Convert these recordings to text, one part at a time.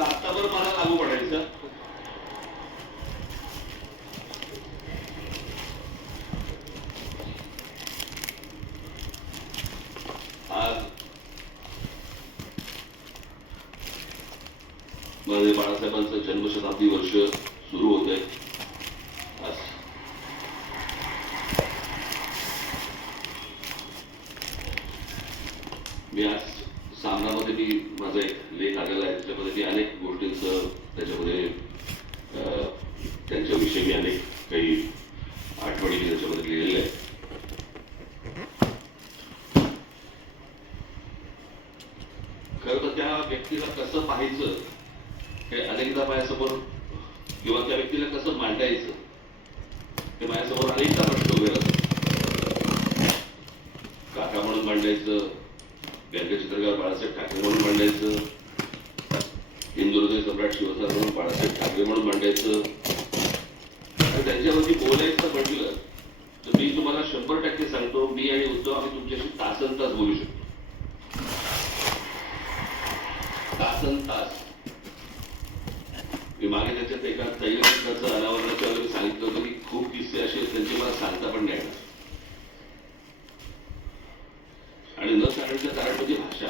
आत्तावर मला लागू पडायचं. आज माझे बाळासाहेबांचं जन्मशताब्दी वर्ष सुरू होत आहे. मी आज सामनामध्ये मी माझा एक लेख आलेला आहे, त्याच्यामध्ये मी अनेक गोष्टींचं त्याच्यामध्ये त्यांच्याविषयी मी अनेक काही आठवणी मी त्याच्यामध्ये लिहिलेल्या आहे. खरं तर त्या व्यक्तीला कसं पाहायचं हे अनेकदा माझ्यासमोर, किंवा त्या व्यक्तीला कसं मांडायचं हे माझ्यासमोर अनेकदा प्रश्न उभे राहतात. काका म्हणून मांडायचं, व्यंगचित्रकार बाळासाहेब ठाकरे म्हणून मांडायचं, हिंदुहृदय सम्राट शिवसागर म्हणून बाळासाहेब ठाकरे म्हणून मांडायचं. आणि त्यांच्यावरती बोलायचं म्हटलं तर मी तुम्हाला 100% सांगतो, मी आणि उद्धव आम्ही तुमच्याशी तासनतास बोलू शकतो. तासनतास. मी मागे त्याच्यात एका तैलचित्राचं अनावरणाच्या वेळी सांगितलं होतं की खूप किस्से असे त्यांची मला सांगता पण नाही येणार. आणि न सांगण्याचं कारण म्हणजे भाषा.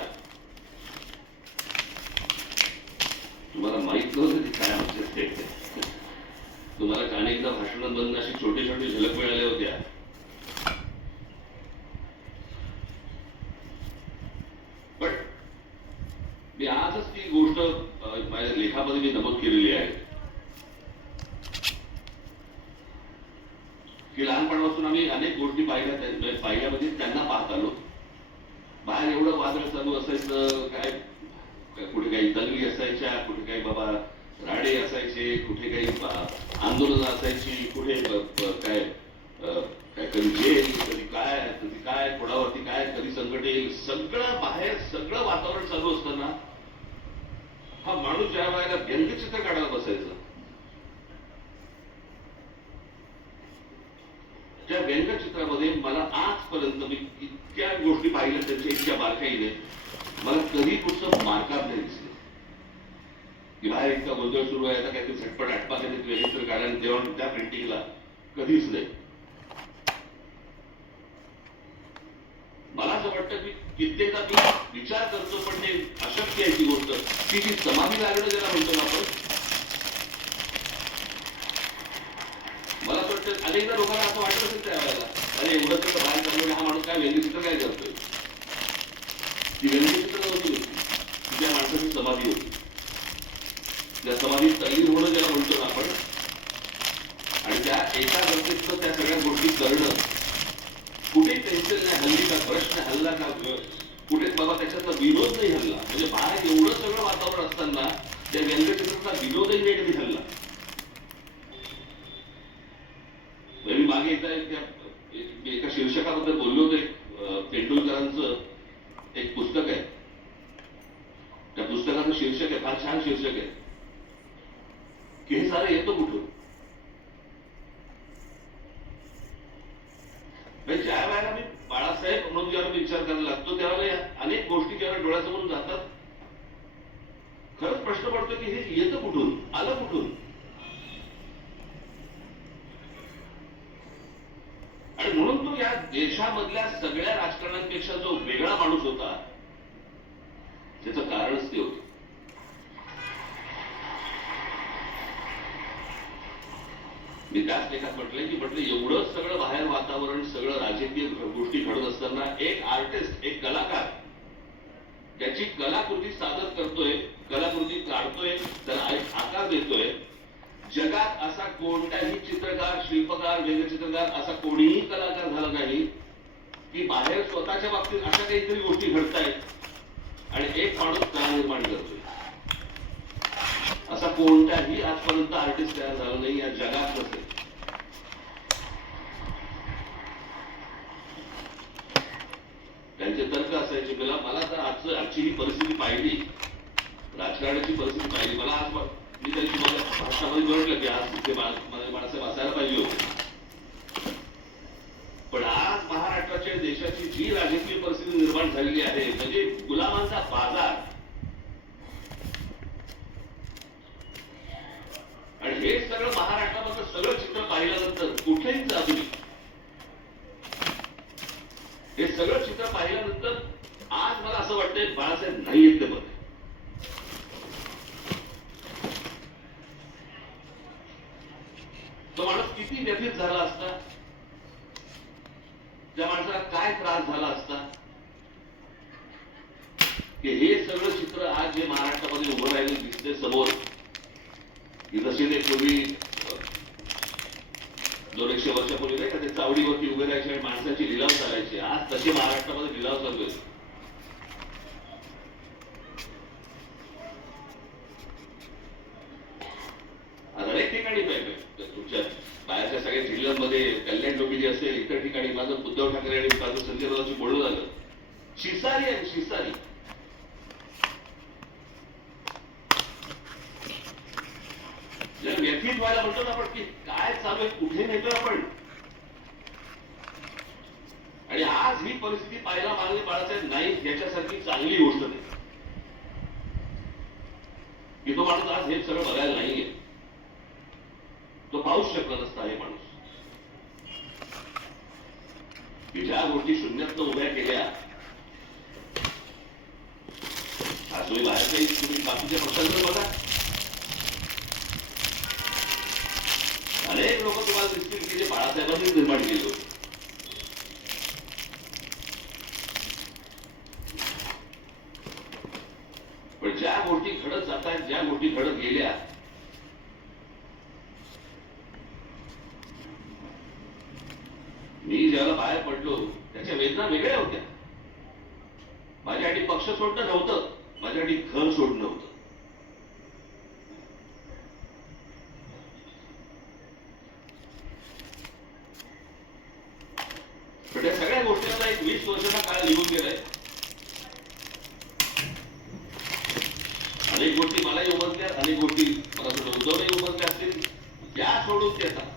तुम्हाला माहित नव्हतं की काय म्हणजे तुम्हाला कानेकदा भाषणांमधून अशी छोटी छोटी झलक मिळाल्या होत्या. पण मी आजच ती गोष्ट माझ्या लेखामध्ये मी नमूद केलेली आहे की लहानपणापासून आम्ही अनेक गोष्टी पाहिल्या म्हणजे त्यांना पाहत आलो. बाहेर एवढं वादळ चालू असायचं, काय कुठे काही दंगली असायच्या, कुठे काही बाबा राडे असायचे, कुठे काही आंदोलनं असायची, कुठे काय काय कधी जेल, कधी काय कोणावरती काय, कधी संकट येईल, सगळं बाहेर सगळं वातावरण चालू असताना हा माणूस ज्या वेळेला व्यंगचित्र काढायला बसायचं, त्या व्यंगचित्रामध्ये मला आजपर्यंत मी इतक्या गोष्टी पाहिल्या त्यांच्या इतक्या बारकाईने, मला कधी कुठचं मार्काप नाही दिसले की बाहेर इतका गोंधळ सुरू आहे, आता काहीतरी झटपट आटपा काहीतरी व्यंगचित्र काढायला देऊन त्या प्रिंटिंगला कधीच नाही. मला असं वाटतं की कित्येकदा मी विचार करतो, पण ते अशक्य आहे ती गोष्ट, की जी समाधी लागणं ज्याला म्हणतो ना आपण. मला असं वाटतं अनेकदा लोकांना असं वाटत असेल त्या वेळेला, अरे एवढं तर बाहेर चालू हा माणूस काय व्यंगचित्र काय करतोय. ती व्यंगचित्र नव्हती होती, ती त्या माणसाची समाधी होती. त्या समाधीत तल्लीन होणं ज्याला म्हणतो ना आपण, आणि त्या एका व्यक्तीतनं त्या सगळ्या गोष्टी करणं, कुठे टेन्शन नाही हल्ली का, प्रश्न हल्ला का, कुठे बाबा त्याच्यातला विनोद नाही हल्ला. म्हणजे बाहेर एवढं सगळं वातावरण असताना त्या व्यंगचित्रातला विनोदही नाही कधी हल्ला. मी मागे एका शीर्षकाबद्दल बोललो होतो. तेंडुलकरांचं एक पुस्तक आहे, त्या पुस्तकाचं शीर्षक आहे, फार छान शीर्षक आहे की हे सारं येतं कुठून. ज्या वेळेला मी बाळासाहेब म्हणून जेव्हा मी विचार करायला लागतो, त्यावेळेला अनेक गोष्टी जेव्हा डोळ्यासमोरून जातात, खरंच प्रश्न पडतो की हे येतं कुठून, आलं कुठून. आणि म्हणून तो या देशामधल्या सगळ्या राजकारण्यांपेक्षा जो वेगळा माणूस होता, त्याचं कारणच ते होतं. मी त्याच लेखात म्हटलंय की एवढं सगळं बाहेर वातावरण, सगळं राजकीय गोष्टी घडत असताना एक आर्टिस्ट, एक कलाकार त्याची कलाकृती सादर करतोय, कलाकृती काढतोय, त्याला एक आकार देतोय. जगात असा कोणताही चित्रकार, शिल्पकार, व्यंगचित्रकार असा कोणीही कलाकार झाला नाही की बाहेर स्वतःच्या बाबतीत अशा काहीतरी गोष्टी घडतायत आणि एक माणूस कला निर्माण करतोय. असा कोणताही आजपर्यंत आर्टिस्ट तयार झाला नाही या जगात. नसेल त्यांचे तर्क असायचे. मला तर आजची ही परिस्थिती पाहिली, राजकारणाची परिस्थिती पाहिली, मला आज मी त्यांची मला भाषणामध्ये म्हटलं की आज तिथे बाळासाहेब असायला पाहिजे होते. पण आज महाराष्ट्राच्या देशात देशाची जी राजकीय परिस्थिती निर्माण झालेली आहे म्हणजे गुलामांचा बाजार. आणि हे सगळं महाराष्ट्रामधलं सगळं चित्र पाहिल्यानंतर कुठेही जा तुम्ही, हे सगळं चित्र पाहिल्यानंतर आज मला असं वाटतंय बाळासाहेब नाही येत ते मध्ये. तो माणूस किती व्यथित झाला असता, त्या माणसाला काय त्रास झाला असता की हे सगळं चित्र आज जे महाराष्ट्रामध्ये उभं राहिलं दिसते समोर. जसे ते पूर्वी 200 वर्षापूर्वी नाही का ते चावडीवरती उभे राहायचे आणि माणसाची लिलाव चालायचे, आज तसे महाराष्ट्रामध्ये लिलाव चालू आहे. अनेक ठिकाणी तुमच्या बाहेरच्या सगळ्या जिल्ह्यांमध्ये कल्याण डोंबिवली असेल, इतर ठिकाणी माझं उद्धव ठाकरे आणि माझं संजय राऊतांशी बोलणं झालं. शिसारी आहे शिसारी. व्यथित व्हायला म्हणतो ना आपण की काय चालू आहे, कुठे नेतोय आपण. आणि आज ही परिस्थिती पाहायला माननीय बाळासाहेब नाईक याच्यासारखी चांगली गोष्ट नाही की तो माणूस आज हे सगळं बघायला नाहीये. तो पाहूच शकत नसता हे माणूस की ज्या गोष्टी शून्यातनं उभ्या केल्या. आज तुम्ही बाहेरच्याही तुम्ही बाकीच्या पक्षांकडे बघा, अनेक लोक तुम्हाला दिसतील की जे बाळासाहेबांनीच निर्माण केले होते. पण ज्या गोष्टी घडत जात आहेत, ज्या गोष्टी घडत गेल्या, मी ज्याला बाहेर पडलो त्याच्या वेदना वेगळ्या होत्या. माझ्यासाठी पक्ष सोडणं नव्हतं, माझ्यासाठी घर सोडणं नव्हतं. पण त्या सगळ्या गोष्टींचा एक 20 वर्षाचा काळ निघून गेलाय. अनेक गोष्टी मलाही उमजल्या, अनेक गोष्टी मला उद्धवही उमजल्या असतील. त्या सोडून त्याचा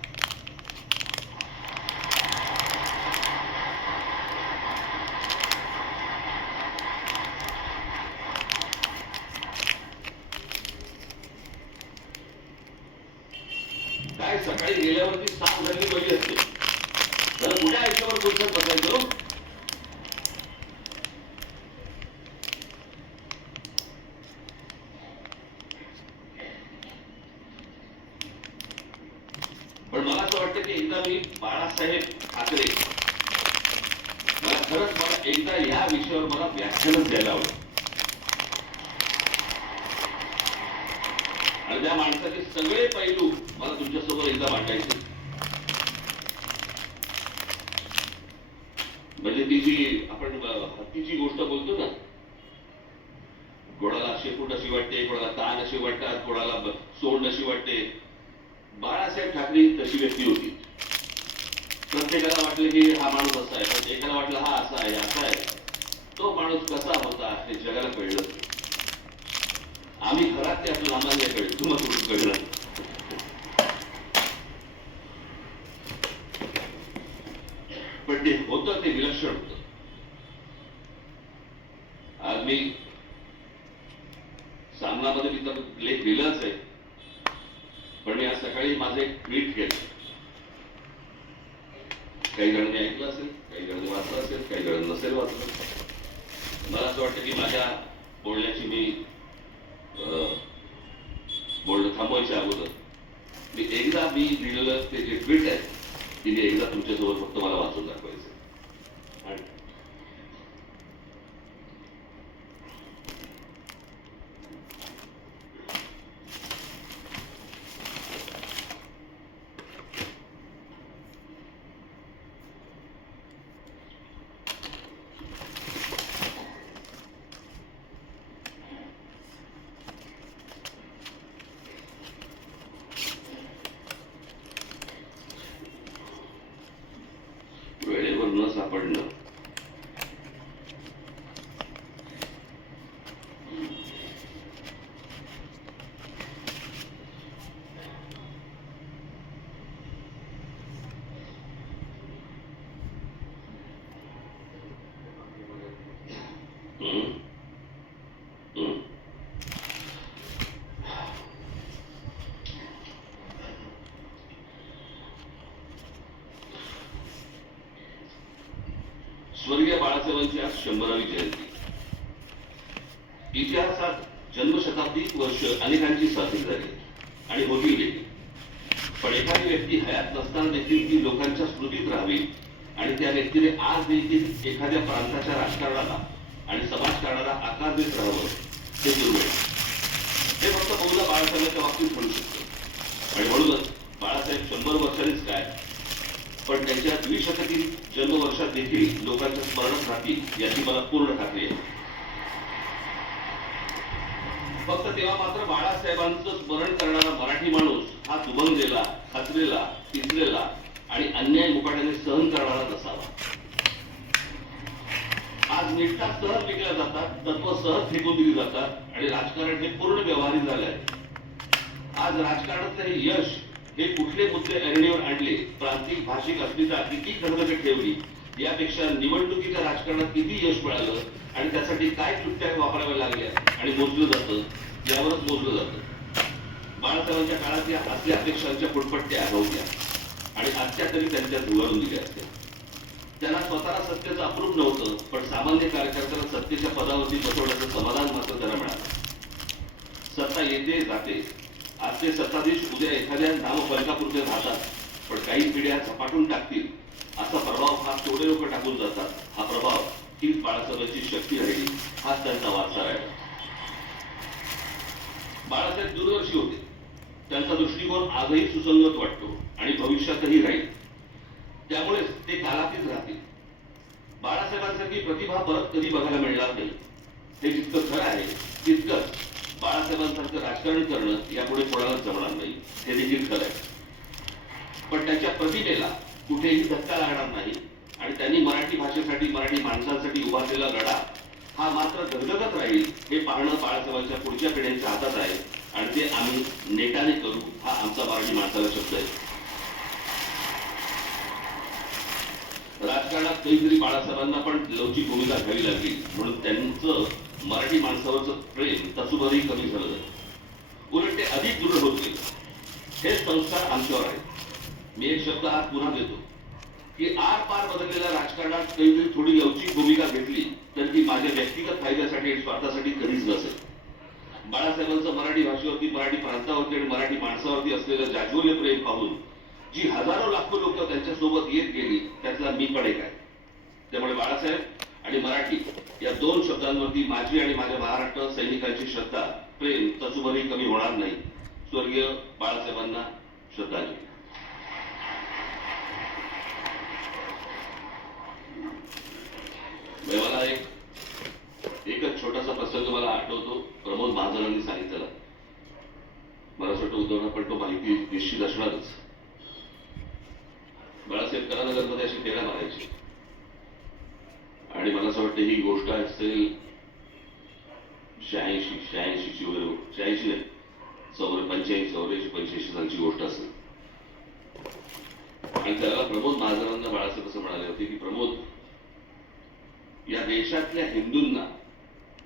काय सकाळी गेल्यावरती साफ झालेली बरी असते, तर कुठे आयुष्यावर पुस्तक बसायचं. पण मला असं वाटतं की एकदा मी बाळासाहेब ठाकरे मला एकदा या विषयावर मला व्याख्यानच द्यायला आवडेल. आणि त्या माणसाचे सगळे पैलू मला तुमच्यासोबत एकदा मांडायचे. म्हणजे ती जी आपण हत्तीची गोष्ट बोलतो ना, कोणाला शेपूट अशी वाटते, कोणाला कान अशी वाटतात, कोणाला सोंड अशी वाटते. बाळासाहेब ठाकरे तशी व्यक्ती होती. प्रत्येकाला वाटलं की हा माणूस असा आहे, प्रत्येकाला वाटलं हा असा आहे असा आहे. तो माणूस कसा होता हे जगाला कळलं. आम्ही घरात ते आपलं आम्हाला कळलं, तुम्हाला कळलं. पण ते होतं ते विलक्षण होतं. आज मी सामनामध्ये मी तर लेख लिहिलाच आहे, पण मी आज सकाळी माझं एक ट्विट केलं. काही जणांनी ऐकलं असेल, काही जणांनी वाचलं असेल, काही जणांनी नसेल वाचलं. मला असं वाटतं की माझ्या बोलण्याची मी बोलणं थांबवायच्या अगोदर मी लिहिलेलं ते जे ट्विट आहे ती मी एकदा तुमच्यासोबत फक्त मला वाचून दाखवायचं. वेळेवर न सापडणं हम्म? हम्म. स्वर्गीय बाळासाहेबांची आज 100वी जयंती. इतिहासात जन्मशताब्दी वर्ष अनेकांची साजरी झाली आणि होती गेली. पण एखादी व्यक्ती हयात नसताना देखील ती लोकांच्या स्मृतीत राहावी आणि त्या व्यक्तीने आज देखील एखाद्या प्रांताच्या राजकारणाला आणि समाजकारणाला आकार देत राहावं, हे दुर्मिळ. हे फक्त बहुधा बाळासाहेबांच्या बाबतीत म्हणू शकतो. आणि म्हणूनच बाळासाहेब 100 वर्षांनीच काय, पण त्यांच्या द्विशतकी जन्मवर्षात देखील लोकांच्या स्मरणात राहतील याची मला पूर्ण खात्री आहे. फक्त तेव्हा मात्र बाळासाहेबांचं स्मरण करणारा मराठी माणूस हा दुभंगलेला, खचलेला, पिचलेला आणि अन्याय मुकाट्याने सहन करणारा नसावा. आज निष्ठा सहज विकल्या जातात, तत्व सहज फेकून दिली जातात आणि राजकारण हे पूर्ण व्यवहारी झालंय. आज राजकारणाचं हे यश हे कुठले मुद्दे ऐरणीवर आणले, प्रांतिक भाषिक अस्मिता किती खडबडीत ठेवली, यापेक्षा निवडणुकीच्या राजकारणात किती यश मिळालं आणि त्यासाठी काय कृत्या वापराव्या लागल्या आणि मोजलं जातं, यावरच मोजलं जातं. बाळासाहेबांच्या काळात या असल्या अपेक्षांच्या पुटपट्ट्या होत्या आणि आजच्या तरी त्यांच्या धुवारून दिल्या असत्या. त्यांना स्वतःला सत्तेचं अप्रूप नव्हतं, पण सामान्य कार्यकर्त्यांना सत्तेच्या पदावरती बसवण्याचं समाधान मात्र त्यांना मिळालं. सत्ता येते जाते. आजचे सत्ताधीश उद्या एखाद्या नामफलकापुरते राहतात, पण काही पिढ्या झपाटून टाकतील. असा प्रभाव हा थोडे लोक टाकून जातात. हा प्रभाव हीच बाळासाहेबांची शक्ती राहिली, हाच त्यांचा वारसा राहिला. बाळासाहेब दूरदर्शी होते. त्यांचा दृष्टिकोन आजही सुसंगत वाटतो आणि भविष्यातही राहील. त्यामुळेच ते कालातीत राहतील. बाळासाहेबांसारखी प्रतिभा परत कधी बघायला मिळणार नाही. हे जितकं खरं आहे तितकंच बाळासाहेबांसारखं राजकारण करणं यापुढे कोणालाच जमणार नाही, हे देखील खरं आहे. पण त्यांच्या प्रतिमेला कुठेही धक्का लागणार नाही आणि त्यांनी मराठी भाषेसाठी, मराठी माणसांसाठी उभारलेला लढा हा मात्र धगधगत राहील, हे पाहणं बाळासाहेबांच्या पुढच्या पिढ्यांच्या हातात आहे आणि ते आम्ही नेटाने करू, हा आमचा मराठी माणसाला शब्द आहे. राजकारणात कधीतरी बाळासाहेबांना पण लवचिक भूमिका घ्यावी लागली, म्हणून त्यांचं मराठी माणसावरचं प्रेम तसुभरही कमी झालं नाही. उलट ते अधिक दृढ होत गेलं. हे संस्कार आमच्यावर आहेत. मी एक शब्द आज पुन्हा देतो की आर पार बदललेल्या राजकारणात कधीतरी थोडी लवचिक भूमिका घेतली तर ती माझ्या व्यक्तिगत फायद्यासाठी आणि स्वार्थासाठी कधीच नसेल. बाळासाहेबांचं मराठी भाषेवरती, मराठी प्रांतावरती आणि मराठी माणसावरती असलेलं जाज्वल्य प्रेम पाहून जी हजारो लाखो लोक त्यांच्यासोबत येत गेली, त्यातला मी पण एक आहे. त्यामुळे बाळासाहेब आणि मराठी या दोन शब्दांवरती माझी आणि माझ्या महाराष्ट्र सैनिकांची श्रद्धा, प्रेम तसुभरही कमी होणार नाही. स्वर्गीय बाळासाहेबांना श्रद्धांजली. मला एकच छोटासा प्रसंग मला आठवतो. प्रमोद महाजनांनी सांगितलेला. मला असं वाटतं उद्धवना पण तो माहिती निश्चित असणारच. बाळासाहेब करानगरमध्ये अशी फेऱ्या मारायची आणि मला असं वाटतं ही गोष्ट असेल 86 वगैरे, 86 नाही, 85 सालची गोष्ट असेल. आणि त्याला प्रमोद महाजनांना बाळासाहेब असं म्हणाले होते की प्रमोद, या देशातल्या हिंदूंना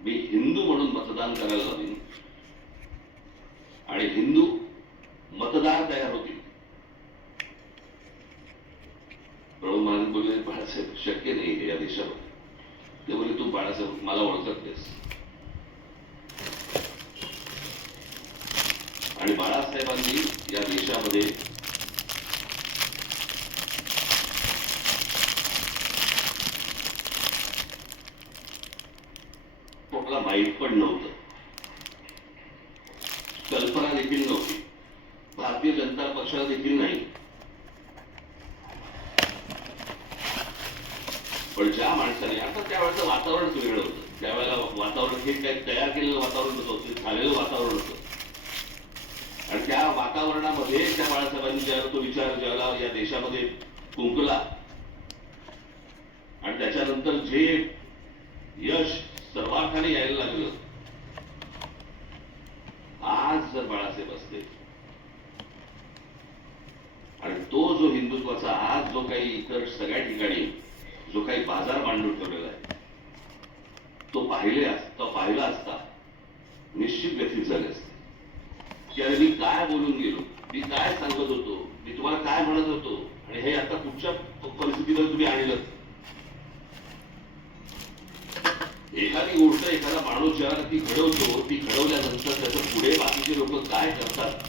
मी हिंदू म्हणून मतदान करायला लावीन आणि हिंदू मतदार तयार होतील. प्रमोद महाजन बोलले, बाळासाहेब शक्य नाही या देशामध्ये. ते बोलले, तू बाळासाहेब मला ओळखत नाहीस. आणि बाळासाहेबांनी या देशामध्ये कोणाला माहीत पण नव्हतं, कल्पना देखील नव्हती, भारतीय जनता पक्षाला देखील नाही. पण ज्या माणसाने, आता त्यावेळेचं वातावरणच वेगळं होतं. त्यावेळेला वातावरण हे काही तयार केलेलं वातावरण नव्हतं, ते झालेलं वातावरण होतं. आणि त्या वातावरणामध्ये त्या बाळासाहेबांनी ज्यावेळेला तो विचार ज्यावेळेला या देशामध्ये कुंकला आणि त्याच्यानंतर जे यश सर्वार्थाने यायला लागलं, आज जर बाळासाहेब असते आणि तो जो हिंदुत्वाचा आज जो काही इतर सगळ्या ठिकाणी जो काही बाजार मांडून ठेवलेला आहे, तो पाहिला असता निश्चित व्यथित झाले असते की अरे मी काय बोलून गेलो, मी काय सांगत होतो, मी तुम्हाला काय म्हणत होतो आणि हे आता कुठच्या परिस्थितीला तुम्ही आणलं. एखादी गोष्ट एखादा माणूस जेव्हा ती घडवतो, ती घडवल्यानंतर त्याचं पुढे बाकीचे लोक काय करतात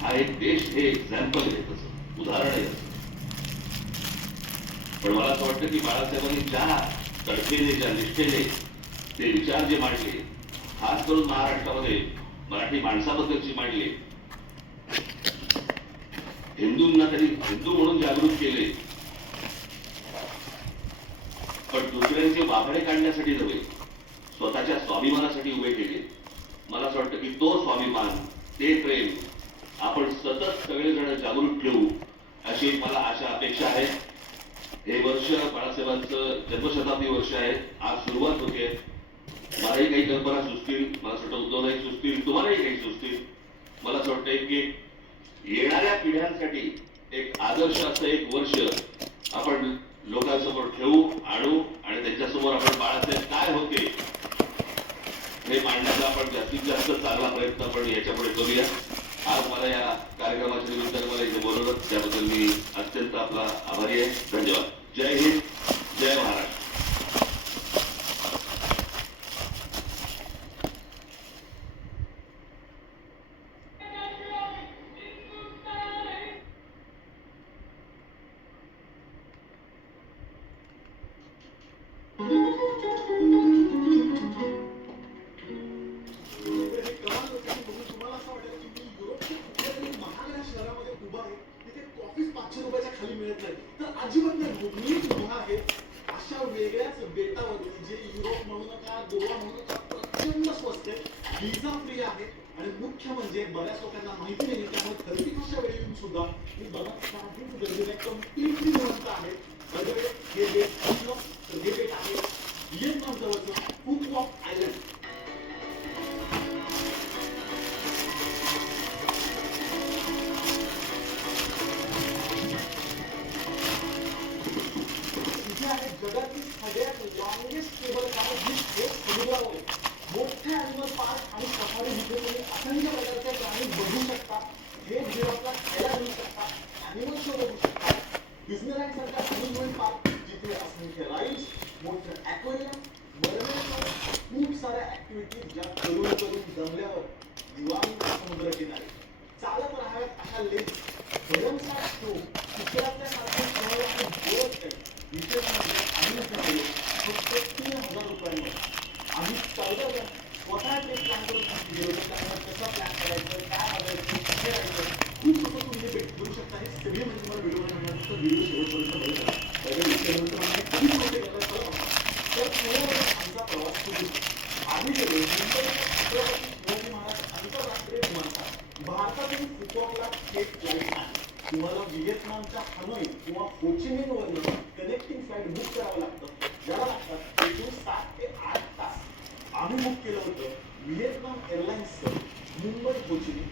हा एक देश हे एक्झाम्पल आहे, तसं उदाहरण आहे. पण मला असं वाटतं की बाळासाहेबांनी ज्या तडफेने ज्या निष्ठेने ते विचार जे मांडले, खास करून महाराष्ट्रामध्ये मराठी माणसाबद्दलची मांडले, हिंदूंना त्यांनी हिंदू म्हणून जागृत केले, पण दुसऱ्यांचे वाघडे काढण्यासाठी नव्हे, स्वतःच्या स्वाभिमानासाठी उभे केले. मला असं वाटतं की तो स्वाभिमान, ते प्रेम आपण सतत सगळेजण जागृत ठेवू अशी मला आशा अपेक्षा आहे. हे वर्ष बाळासाहेबांचं जन्मशताब्दी वर्ष आहे. आज सुरुवात होते. मलाही काही कल्पना सुचतील, मला असं वाटतं उद्धवलाही सुचतील, तुम्हालाही काही सुचतील. मला असं वाटतंय की येणाऱ्या पिढ्यांसाठी एक आदर्श असं एक वर्ष आपण लोकांसमोर ठेवू, आणू आणि त्यांच्यासमोर आपण बाळासाहेब काय होते हे मांडण्याचा आपण जास्तीत जास्त चांगला प्रयत्न आपण याच्यापुढे करूया. आज मला या कार्यक्रमाच्या निमित्ताने मला इथे बोलवलं त्याबद्दल मी अत्यंत आपला आभारी आहे. धन्यवाद. जय हिंद, जय महाराष्ट्र. अजिबात नाही. मी गुन्हा आहे अशा वेगळ्याच बेटावरती जे युरोप म्हणू नका, गोवा म्हणू नका, प्रचंड स्वस्त आहे, व्हिसा फ्री आहे आणि मुख्य म्हणजे बऱ्याच लोकांना माहिती नाही, त्यामुळे खरेदीच्या वेळी येऊन सुद्धा मी बघा काहीच गरजेचं आहे, कम्प्लिटली निवडता आहे. हे बेट असलं तर हे बेट आहे व्हिएतनाम जवळचं फू क्वाक आयलंड. जगातील सगळ्यात लॉंगेस्ट केबल कार ही थेट समुद्रावर आहे. मोठे ॲनिमल पार्क आणि सफारी जिथे तुम्ही असंख्य प्रकारचे प्राणी बघू शकता, हे जिराफला खायला देऊ शकता, ॲनिमल शो बघू शकता. डिस्नीलँड सारखा अम्युजमेंट पार्क जिथे असंख्य राईड्स, मोठं ॲक्वेरियम, मरमेड, खूप साऱ्या ऍक्टिव्हिटीज ज्या करून जमल्यावर दिवाणी समुद्रकिनारी चालत राहाव्यात अशा लेक, भरमसाठ शो, चित्रातल्या सारखे शहर आणि बोट काही विशेष म्हणजे आम्ही फक्त 3000 रुपयांवर आम्ही 14 जण स्वतः ट्रिप प्लॅन करून गेलो. त्यांना कसं प्लॅन करायचं, काय बघायचं, कुठे राहायचं, खूप कसं तुम्ही भेट करू शकता. हे सगळे म्हणजे तुम्हाला व्हिडिओ बनवण्याचं व्हिडिओ शेवटपर्यंत बघा. त्याच्या विषयानंतर खूप मोठे करतात तर पुण्यामध्ये आमचा प्रवास सुरू. आम्ही गेलो मुंबईच्या छत्रपती शिवाजी महाराज आंतरराष्ट्रीय विमानतळ. भारतातून फुकॉकला थेट फ्लाईट आहे. तुम्हाला व्हिएतनामच्या हनोई किंवा होचिमिन वरून कनेक्टिंग फ्लाईट बुक करावं लागतं. ज्याला लागतात एकूण 7 ते 8 तास. आम्ही बुक केलं होतं व्हिएतनाम एअरलाइन्सचं Mumbai Ho Chi Minh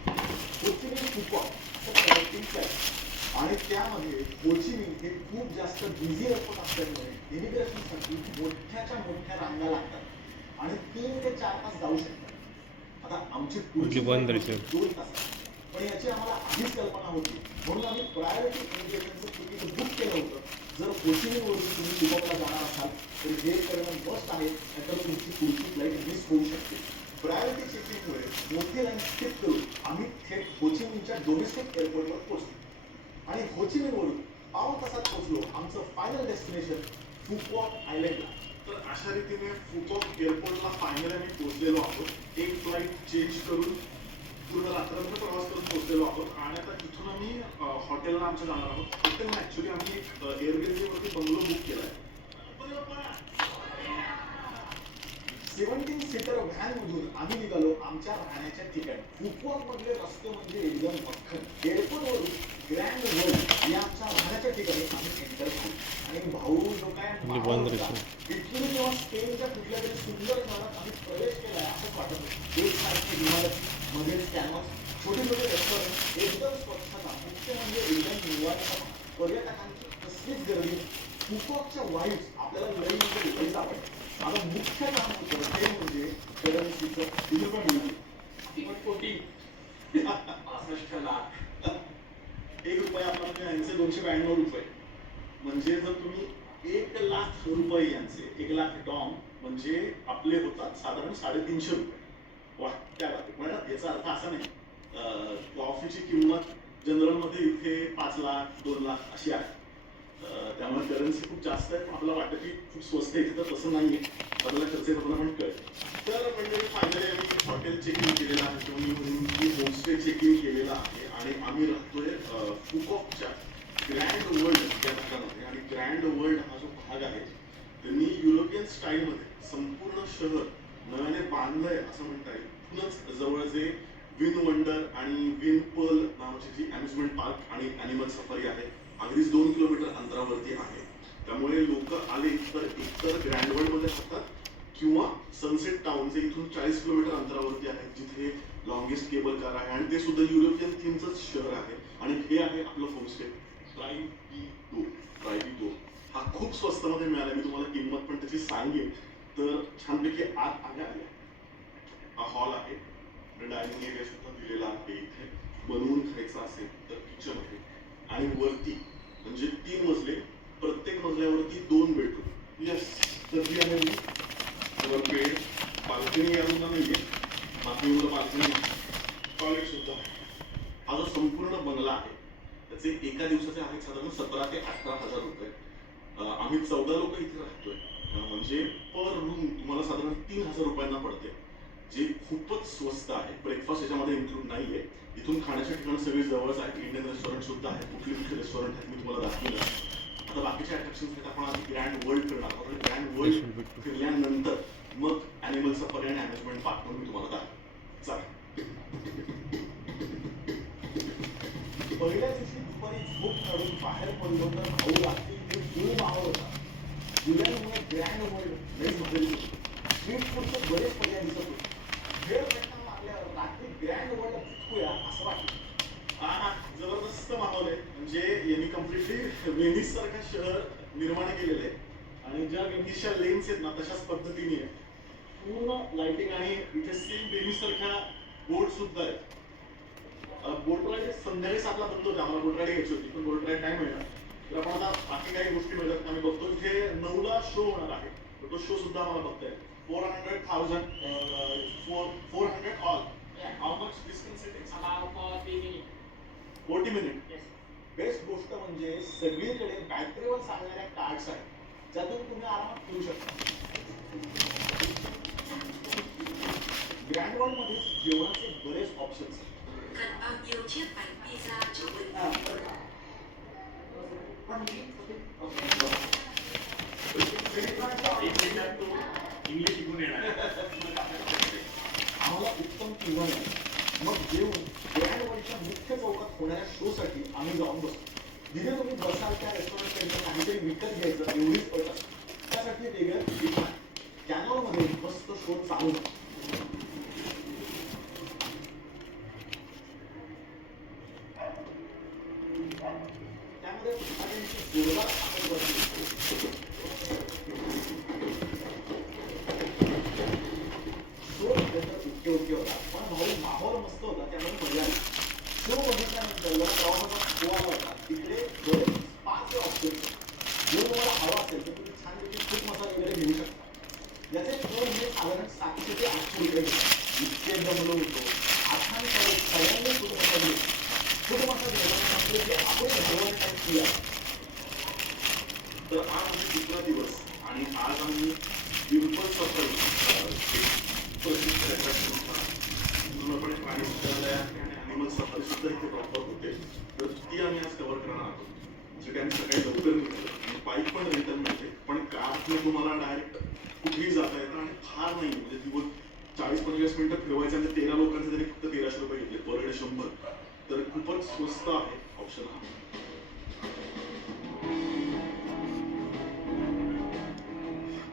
Phu Quoc connecting flight आणि त्यामध्ये होचिमिन हे खूप जास्त बिझी एअरपोर्ट असल्यामुळे इमिग्रेशनसाठी मोठ्याच्या मोठ्या रांगा लागतात आणि 3 ते 4 तास जाऊ शकतात. आता आमची पुढची 2 तास, पण याची आम्हाला आधीच कल्पना होती म्हणून आम्ही प्रायोरिटी इमिग्रेशनचं तिकीट बुक केलं होतं. जर होचिमिनवरून तुम्ही फुकॉकला जाणार असाल तर हे करणं मस्ट आहे, नाहीतर तुमची पुढची फ्लाईट मिस होऊ शकते. प्रायोरिटी चेकिंगमुळे मोठी लाईन स्किप करून आम्ही थेट होचिमिनच्या डोमेस्टिक एअरपोर्टवर पोहोचलो आणि होचिमिनवरून पाव तासात पोहोचलो आमचं फायनल डेस्टिनेशन फुकॉक आयलंडला. तर अशा रीतीने फुकॉक एअरपोर्टला फायनली आम्ही पोहोचलेलो आहोत. एक फ्लाईट चेंज करून पूर्ण रात्रभर प्रवास करून पोहोचलेलो आहोत आणि आता तिथून आम्ही हॉटेलला आमच्या जाणार आहोत. हॉटेलला ऍक्च्युली आम्ही एअरबीएनबीवरती बंगलो बुक केलाय. 17 सीटर व्हॅन मधून आम्ही निघालो आमच्या राहण्याच्या ठिकाणी. फुकॉक मधले रस्ते म्हणजे एकदम मक्खन. एअरपोर्टवरून ग्रँड वर्ल्ड या आमच्या राहण्याच्या ठिकाणी आम्ही एंटर केलो आणि भाऊ जो काय इटली किंवा स्पेनच्या कुठल्या तरी सुंदर शहरात आम्ही प्रवेश केलाय असंच वाटत होतं. एक सारखी इमारत, मध्ये कॅनव्हास, छोटे छोटे रेस्टॉरंट, एकदम स्वच्छता, मुख्य म्हणजे एकदम निवांत. पर्यटकांची कसलीच गर्दी फुकॉकच्या वाईब्स आपल्याला लई म्हणजे लईच आवडतात. आता मुख्य काम होतं ते म्हणजे करन्सीचं तिथे पण मिळते 65 लाख. 1 रुपया आपला म्हणजे यांचे 292 रुपये. म्हणजे जर तुम्ही 1 लाख रुपये यांचे 1 लाख डॉम म्हणजे आपले होतात साधारण 350 रुपये. वा त्या बाबतीत म्हणजे याचा अर्थ असा नाही कॉफीची किंमत जनरलमध्ये इथे 5 लाख 2 लाख अशी आहे. त्यामुळे करन्सी खूप जास्त आहे पण आपल्याला वाटतं की खूप स्वस्त आहे. इथे तर तसं नाही आहे. आपल्याला खर्च करताना पण कळेल. तर म्हणजे फायनली आम्ही हॉटेल चेकिंग केलेलं आहे किंवा मी होमस्टे चेकिंग केलेलं आहे आणि आम्ही राहतोय फुकॉकच्या ग्रँड वर्ल्ड या भागामध्ये. आणि ग्रँड वर्ल्ड हा जो भाग आहे त्यांनी युरोपियन स्टाईलमध्ये संपूर्ण शहर नव्याने बांधलंय असं म्हणता येईल. इथूनच जवळ जे विन वंडर आणि विन पर्ल नावाची जी अम्युजमेंट पार्क आणि ॲनिमल सफारी आहे अगदीच 2 किलोमीटर अंतरावरती आहे. त्यामुळे लोक आले तर एकतर ग्रँड वर्ल्डमध्ये राहतात किंवा सनसेट टाउन जे इथून 40 किलोमीटर अंतरावरती आहे जिथे लॉंगेस्ट केबल कार आहे आणि ते सुद्धा युरोपियन थीमचंच शहर आहे. आणि हे आहे आपलं होमस्टे ट्रायबिटो. हा खूप स्वस्तामध्ये मिळाला. मी तुम्हाला किंमत पण त्याची सांगेन. तर छानपैकी आत आल्या हा हॉल आहे. डायनिंग एरिया सुद्धा दिलेला आहे. इथे बनवून खायचं असेल तर किचन आहे आणि वरती म्हणजे 3 मजले प्रत्येक मजल्यावरती 2 बेडरूम. यस तर ती आहे बेड. बाल्कनी या रूमला नाहीये. बाकी रूमला बाल्कनी टॉयलेट सुद्धा आहे. हा जो संपूर्ण बंगला आहे त्याचे एका दिवसाचे आहेत साधारण 17 ते 18 हजार रुपये. आम्ही 14 लोक इथे राहतोय. म्हणजे पर रूम तुम्हाला साधारण 3,000 रुपयांना पडते जे खूपच स्वस्त आहे. ब्रेकफास्ट याच्यामध्ये इन्क्लूड नाहीये. इथून खाण्याचे ठिकाण सगळी जवळच आहेत. इंडियन रेस्टॉरंट सुद्धा आहे. कुठली कुठली रेस्टॉरंट आहेत मी तुम्हाला दाखवलं. आता बाकीच्या अट्रॅक्शन्स आपण आधी ग्रँड वर्ल्ड फिरणार आहोत आणि ग्रँड वर्ल्ड फिरल्यानंतर मग ॲनिमल सफारी आणि अम्युजमेंट पार्क म्हणून मी तुम्हाला दाखवेन. चला. पहिल्या दिवशी दुपारी झोप काढून बाहेर पडलो तर भाऊ लागतील ते खूप आवडतात. जुलैमुळे ग्रँड वर्ल्ड लई भारी होतं. स्ट्रीट फूडचे बरेच पर्याय दिसत होते. वेळ भेटणार आपल्यावर रात्री ग्रँड वर्ल्ड फिरकूया असं वाटलं. हा जबरदस्त माहोल आहे. म्हणजे यांनी कम्प्लिटली वेनिस सारखं शहर निर्माण केलेलं आहे आणि ज्या वेनिसच्या लेन्स आहेत ना तशाच पद्धतीने आहे. पूर्ण लाइटिंग आणि इथे सेम वेनिस सारख्या बोर्ड सुद्धा आहेत. बोट राईड संध्याकाळी 7ला बंद होते. आम्हाला बोट राईड घ्यायची होती पण बोट राईड नाही मिळणार. तर आपण आता बाकी काही गोष्टी मिळतात आम्ही बघतो. इथे 9ला शो होणार आहे तर तो शो सुद्धा आम्हाला बघता येईल. 400,000 400 all. How much distance it is? About 40 minutes. 40 minute. Yes. Best गोष्ट म्हणजे सगळीकडे बॅटरीवर चालणाऱ्या कार्ड्स आहेत ज्यातून तुम्ही आरामात फिरू शकता. ग्रँड वर्ल्ड मध्ये जेवणाचे बरेच ऑप्शन्स आहेत. cần bao nhiêu chiếc bánh pizza cho mình? English शिकून येणार. आम्हाला उत्तम किंवा नाही मग जेवून ग्रँड वर्ल्डच्या मुख्य चौकात होणाऱ्या शो साठी आम्ही जाऊन बसतो. जिथे तुम्ही बसाल त्या रेस्टॉरंटकडे काहीतरी विकत घ्यायचं एवढीच अट असते. त्यासाठी वेगळं तिकीट नाही. कॅनॉलमध्ये मस्त शो चालू होतो. त्यामध्ये फटाक्यांची जोरदार आतषबाजी असते. शो ओके होता पण भाऊ माहोल मस्त होता त्यामुळे मजा आली. शो बघितल्यानंतर जरा प्रवासाचा शो आला होता. तिकडे बरेच 5 ऑप्शन जर तुम्हाला हवा असेल तर तुम्ही छानपैकी खूप मसाला वगैरे घेऊ शकता. याचे शो हे साधारण 700 ते 800 रुपये घेतात. इतके जमलो होतो. आठाने सगळ्यांनी खूप मसाला घेतो. खूप मसाला घ्यायला आपले जे आपण जेवण टाईप केलं. तर आज आम्ही 2रा दिवस आणि आज आम्ही डिम्पल सफारी प्रसिद्ध अट्रॅक्शन पूर्णपणे प्राणी संग्रहालय आहे आणि ॲनिमल सफारी सुद्धा इथे प्रॉपर होते. तर ती आम्ही आज कव्हर करणार आहोत. जसं आम्ही सकाळी लवकर निघालो आणि बाईक पण रिटर्न मिळते पण कारने तुम्हाला डायरेक्ट कुठेही जाता येतं आणि फार नाही म्हणजे दिवस 40-50 मिनिटं फिरवायचं आणि 13 लोकांचे तरी फक्त 1300 रुपये घेतले पर हेड 100. तर खूपच स्वस्त आहे ऑप्शन हा.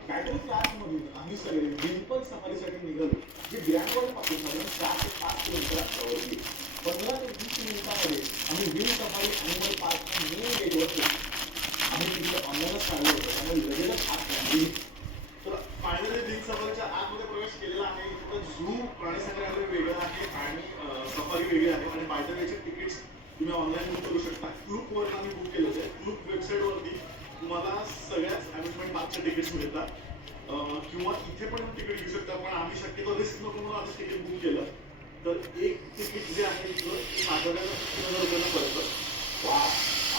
बॅटरी क्लासमधून आम्ही सगळे डिम्पल सफारीसाठी निघालो. जे ग्रँड वर्ल्ड पासून साधारण 4 ते 5 किलोमीटर अंतरावरती 15 ते 20 मिनिटांमध्ये आम्ही विन सफारी ॲनिमल पार्कच्या मेन गेटवर पोहोचलो. आम्ही तिथे ऑनलाईनच काढलं होतं त्यामुळे लगेचच आत लागली. तर फायनली दिन सफारीच्या आतमध्ये प्रवेश केलेला आहे. इथं झू प्राणी संग्रहालय वेगळं आहे आणि सफारी वेगळी आहे आणि बाय द वेचे तिकीट्स तुम्ही ऑनलाईन बुक करू शकता. क्लूकवर आम्ही बुक केलं होते. क्लूक वेबसाईटवरती तुम्हाला सगळ्याच अम्युजमेंट पार्कचे तिकीट्स मिळतात किंवा इथे पण तिकीट घेऊ शकता. पण आम्ही शक्यतो रिस्क नको म्हणून आधीच तिकीट बुक केलं. तर एक तिकीट जे आहे इथलं ते साधारण 3000 रुपयाला पडतं. वा,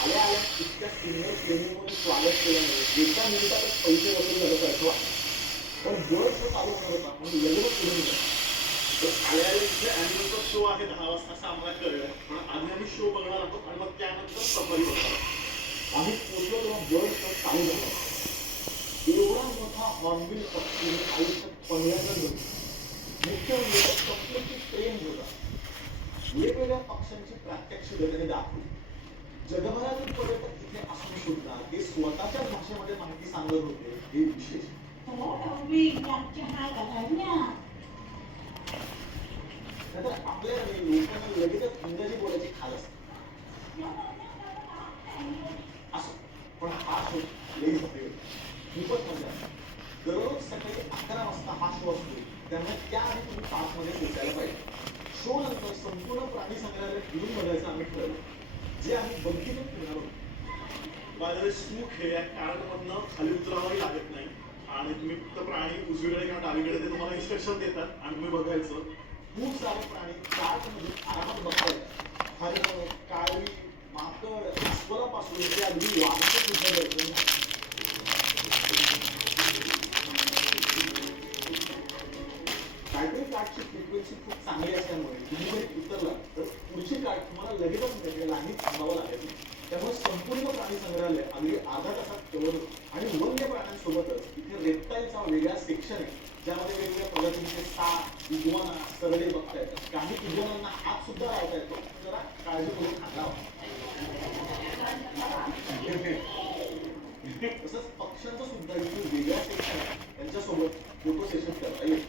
आल्या आल्या इतक्या सिनियर प्रेमीमुळे स्वागत केल्यामुळे एका मिनिटातच पैसे वसूल झालं सारखं वाटतं. पण दर शो चालू होणार होता म्हणून लगेच पुढे निघालं. तर आल्या इथे अॅनिमलचा शो आहे 10 वाजता असं आम्हाला कळलं. पण आधी आम्ही शो बघणार आहोत आणि मग त्यानंतर सफारी बघणार आहोत. आम्ही पोचलो तेव्हा बर्ड शो चालू झाला. एवढा मोठा हॉर्नबिल पक्षी मी आयुष्यात पहिल्यांदा बघितला. मुख्य म्हणजे कंप्लीटली ट्रेन होता. वेगवेगळ्या पक्ष्यांची प्रात्यक्षिक त्याने दाखवली. जगभरातील पर्यटक इथे असून सुद्धा ते स्वतःच्या भाषेमध्ये माहिती सांगत होते हे विशेष. नाहीतर आपल्या लोकांना लगेचच इंग्रजी बोलायची खाल असते. असं पण हा शो लई झोपले खूपच मजा आली. दररोज सकाळी 11 वाजता हा शो असतो त्यामुळे त्याआधी तुम्ही पार्कमध्ये पोचायला पाहिजे. शो नंतर संपूर्ण प्राणी संग्रहालय फिरून बघायचं आम्ही ठरवलं, जे आम्ही बघितलं फिरणार होतो. बाजारात सुख हे या कार्डमधनं खाली उतरावंही लागत नाही आणि तुम्ही फक्त प्राणी उजवीकडे किंवा डावीकडे ते तुम्हाला इन्स्ट्रक्शन देतात आणि तुम्ही बघायचं. खूप सारे प्राणी कार्टमध्ये आरामात बसता येतात. हरण, काळी, माकड, अस्वलापासून ते अगदी वाघाचे सुद्धा दर्शन घ्या. काहीतरी कार्डची फ्रिक्वेन्सी खूप चांगली असल्यामुळे तुम्ही जरी उतरला तर पुढची कार्ड तुम्हाला लगेचच मिळेल आणि थांबावं लागेल. त्यामुळे संपूर्ण प्राणी संग्रहालय अगदी अर्धा तासात कव्हर होतं. आणि वन्य प्राण्यांसोबतच इथे रेप्टाईलचा वेगळा सेक्शन आहे ज्यामध्ये वेगवेगळ्या प्रजातींचे साप, इग्वाना, सरडे बघता येतात. काही इग्वानांना हात सुद्धा लावता येतो. जरा काळजीपूर्वक हात लावा. तसंच पक्ष्यांचं सुद्धा इथे वेगळा सेक्शन आहे. त्यांच्यासोबत फोटो सेशन करता येईल.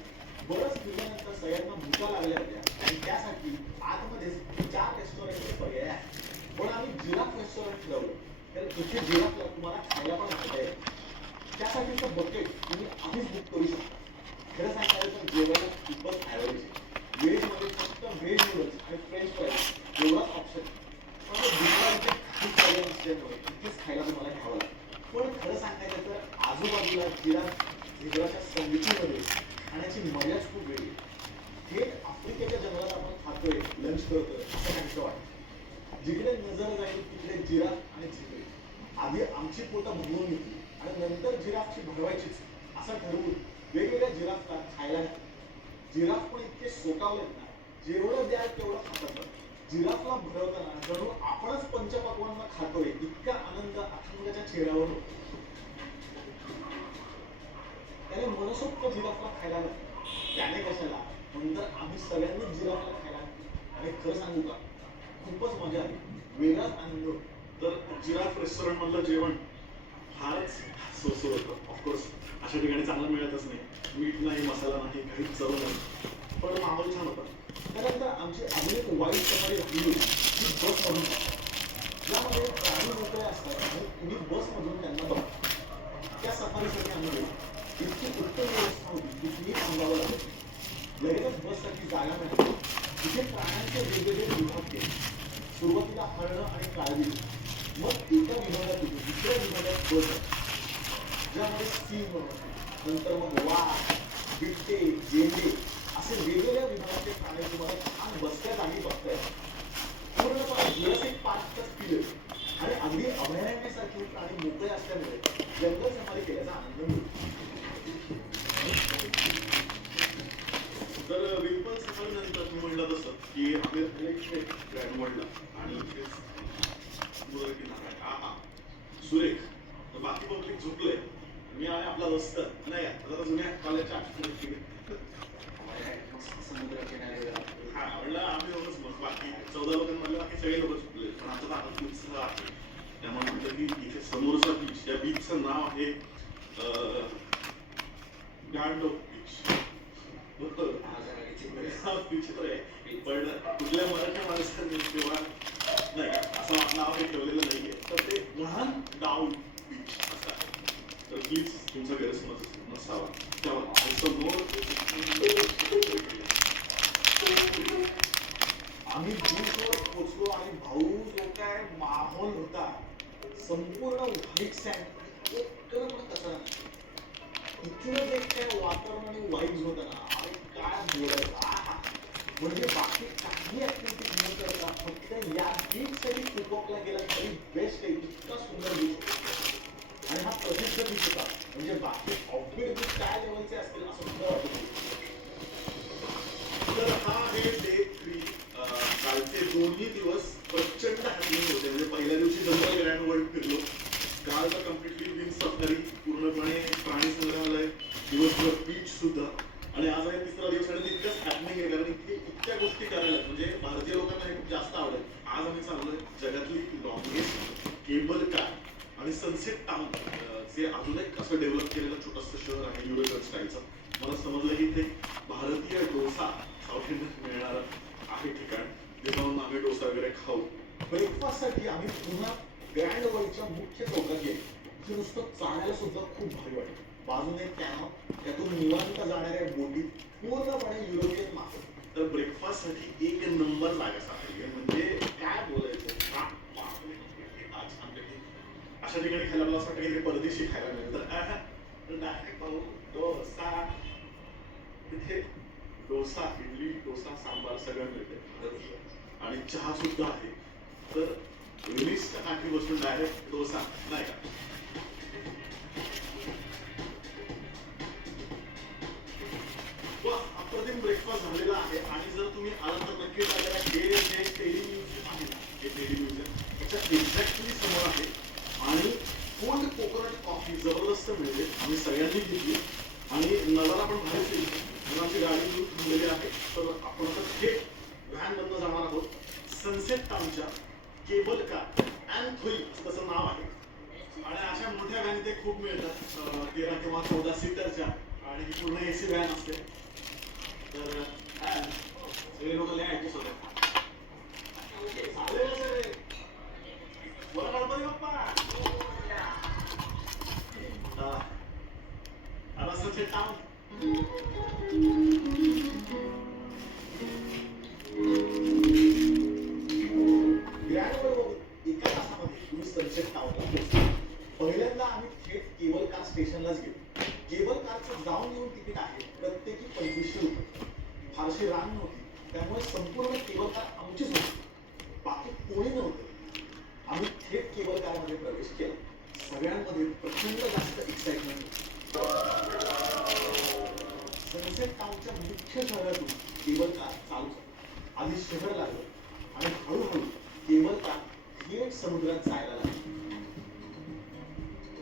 बरंच फिरल्यानंतर सगळ्यांना भुका लागल्या होत्या आणि त्यासाठी आतमध्येच 4 रेस्टॉरंटचे पर्याय आहेत. पण आम्ही जिराफ रेस्टॉरंट ठरवलं तर इथे जिराफला तुम्हाला खायला पण खाता येईल. त्यासाठीचं बकेट तुम्ही आधीच बुक करू शकता. खरं सांगायचं तर जेवायला खूपच ॲव्हरेज आहे. व्हेजमध्ये फक्त व्हेज नूडल्स आणि फ्रेंच फ्राईज एवढाच ऑप्शन. पण दुसरा इथे खूप पर्याय नसल्यामुळे इथेच खायला तुम्हाला घ्यावं लागतं. पण खरं सांगायचं तर आजूबाजूला जिराफ झेब्राच्या संगतीमध्ये खाण्याची मजाच खूप वेगळी. थेट आफ्रिकेच्या जंगलात आपण खातोय, लंच करतोय असं काहीसं वाटतं. जिकडे नजर जाईल तिकडे जिराफ आणि झेब्रे. आधी आमची पोटं भरवून घेतली आणि नंतर जिराफची भरवायचीच असं ठरवून वेगवेगळ्या जिराफला खायला घातलं. जिराफ पण इतके सोकावलेत ना, जेवढं द्याल तेवढं खातात. जिराफला भरवताना जणू आपणच पंचपक्वान्न खातोय इतका आनंद अथंगाच्या चेहऱ्यावर होतो. त्याने मनसोक्त जिराफला खायला घातलं. त्याने कशाला नंतर आम्ही सगळ्यांनी जिराफला खायला घातलं. आणि खरं सांगू का, खूपच मजा आली. वेगळाच आनंद होता. तर जिराफ रेस्टॉरंट मधलं जेवण फारच सोसो होतं. ऑफकोर्स अशा ठिकाणी चांगलं मिळतच नाही. मीठ नाही, मसाला नाही, काहीच चव नाही. पण माहोल छान होता. त्यानंतर आमची अजून एक वाईट सफारी राहिली होती ती बसमधून. यामध्ये प्राणी मोकळे असतात आणि तुम्ही बसमधून त्यांना बघता. त्या सफारीसाठी आम्ही गेलो. इतकी उत्तम व्यवस्था होती की तुम्ही थांबावं लागत. लगेचच बससाठी जागा मिळाली. तिथे प्राण्यांचे वेगवेगळे विभाग केले. सुरुवातीला हरणं आणि काळवी, मग एका विभागातून दुसऱ्या विभागात बस आहे ज्यामध्ये सिंह, नंतर मग वाघ, बिबटे, गेंडे असे वेगवेगळ्या विभागाचे प्राणी तुम्हाला छान बसत्या जागी बघता येतात. पूर्णपणे जुरासिक पार्कचाच फील येतो आणि अगदी अभयारण्यासारखे प्राणी मोकळे असल्यामुळे जंगल सफारी केल्याचा आनंद मिळतो. तर विल्पन सफारी नंतर तुम्ही म्हणलं तसं की आम्ही ग्रँड वर्ल्डला आणि मुलं किनारा आहे. हा सुरेख. तर बाकी पब्लिक झोपलंय. मी आहे आपला रस्ता नाही आता जुन्या कॉलेजच्या समुद्र किनारे हा म्हणलं आम्ही दोघंच मग बाकी 14 लोकांमधले बाकी सगळे लोक झोपले. पण आमचा आता उत्साह आहे. त्यामुळे म्हटलं की इथे समोरचा बीच, त्या बीचचं नाव आहे गांडो बीच. विचित्र आहे पण कुठल्या मराठी माणसांनी किंवा नाही असं नाव हे ठेवलेलं नाहीये. तर ते लहान डाव प्लीज तुमचा गैरसमज नसावा त्यावर समोर आम्ही बीचवर पोहोचलो आणि भाऊ जो काय माहोल होता संपूर्ण व्हाईट सँड एकटं पण कसं इथलं जे काय वातावरण आणि वाईब्स होता ना अरे काय बोलायचं आहा. म्हणजे बाकी काही ऍक्टिव्हिटी न करता फक्त या बीचसाठी कुकॉकला गेला तरी बेस्ट आहे इतका सुंदर बीच आणि हा प्रसिद्ध बीच होता म्हणजे बाकी ऑफबीट बीच काय लेवलचे असतील असं सुद्धा वाटत तर हा आहे डे 3. कालचे दोन्ही दिवस प्रचंड हॅपनिंग होते म्हणजे पहिल्या दिवशी जंगल ग्रँड वर्ल्ड फिरलो कालचा कम्प्लिटली विंग सफारी पूर्णपणे प्राणी संग्रहालय दिवसभर बीच सुद्धा आणि आज आहे तिसरा दिवस आणि तितकंच हॅपनिंग आहे कारण इतके इतक्या गोष्टी करायला म्हणजे भारतीय लोकांना हे खूप जास्त आवडेल. आज आम्ही चाललोय जगातली लॉंगेस्ट केबल कार आणि सनसेट टाउन जे अजून एक असं डेव्हलप केलेलं छोटंसं शहर आहे युरोपियन स्टाईलचं. मला समजलं की इथे भारतीय डोसा साऊथ इंडियन मिळणार आहे ठिकाण जे जाऊन आम्ही डोसा वगैरे खाऊ. ब्रेकफास्टसाठी आम्ही पुन्हा ग्रँड वर्ल्डच्या मुख्य चौकात गेलो. तिथे नुसतं चालायला सुद्धा खूप भारी वाटलं. बाजूने कॅनॉ त्यातून निवांत जाणाऱ्या बोटी पूर्णपणे युरोपियन मासे. तर ब्रेकफास्टसाठी एक नंबर जागा सापडली म्हणजे काय बोलायचं अशा ठिकाणी खायला मला असं वाटतं की परदेशी खायला मिळतं. डायरेक्ट भाऊ डोसा तिथे डोसा इडली डोसा सांबार सगळं मिळते आणि चहा सुद्धा आहे. तर रिलीजच्या काठी बसून डायरेक्ट डोसा नाही का अप्रतिम ब्रेकफास्ट झालेला आहे आणि जर तुम्ही आला तर नक्की टाकायला हे जे टेरी म्युझियम आहे ना हे टेरी म्युझियम त्याच्या एक्झॅक्टली समोर आहे आणि कोल्ड कोकोनट कॉफी जबरदस्त मिळते. आम्ही सगळ्यांनी घेतली आणि नवाला पण बाहेर केली म्हणून आमची गाडी घेऊन थांबलेली आहे. तर आपण आता थेट व्हॅन मधनं जाणार आहोत सनसेट टाउनच्या केबल कार अँथोई तसं नाव आहे आणि अशा मोठ्या व्हॅन इथे खूप मिळतात 13 किंवा 14 सीटरच्या आणि ही पूर्ण एसी व्हॅन असते. तर सगळे लोक लय ऍडजस्ट होतात. चालेल सगळे बोला गणपती बाप्पा आता सनसेट टाउन एका तासामध्ये तुम्ही सनसेट टाउनला पोहोचला. पहिल्यांदा आम्ही थेट केबल कार स्टेशनलाच गेलो. केबल कारचं जाऊन येऊन तिकीट आहे प्रत्येकी 2500 रुपये. फारशी रांग नव्हती त्यामुळे संपूर्ण केबल कार आमचीच होती बाकी कोणी नव्हतं. आम्ही थेट केबल कारमध्ये प्रवेश केला. सगळ्यांमध्ये प्रचंड जास्त एक्साइटमेंट होती. सनसेट टाउनच्या मुख्य शहरातून केबल कार चालू झाली. आधी शहर लागलं आणि हळूहळू केबल कार थेट समुद्रात जायला